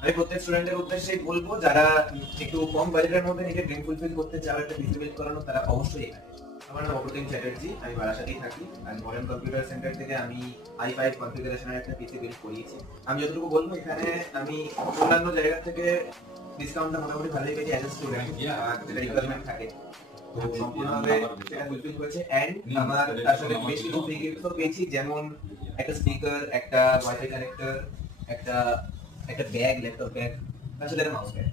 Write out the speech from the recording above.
আমি প্রত্যেক স্টুডেন্টের উদ্দেশ্যে বলবো, যারা একটু কম বাজেটের মধ্যে নিজের ড্রিম ফুলফিল করতে চাও, একটা পিসি বিল্ড করানো, তারা অবশ্যই এখানে। আমার নাম অপ্রতিম চ্যাটার্জি, আমি বারাসাতেই থাকি। আর মডার্ন কম্পিউটার সেন্টার থেকে আমি i5 কনফিগারেশনের একটা পিসি বিল্ড করিয়েছি। আমি যতটুকু বলবো, এখানে আমি অন্যান্য জায়গা থেকে ডিসকাউন্টটা মোটামুটি ভালোই পেয়েছি অ্যাজ এ স্টুডেন্ট, যেটা রিকোয়ারমেন্ট থাকে। তো সম্পূর্ণভাবে সেটা ফুলফিল হয়েছে। এন্ড আমার তার সাথে বেশ কিছু ফ্রি গিফটও পেয়েছি, যেমন একটা স্পিকার, একটা ওয়াইফাই কানেক্টর, একটা একটা ব্যাগ, ল্যাপটপ ব্যাগ, তার সাথে একটা মাউস ব্যাগ।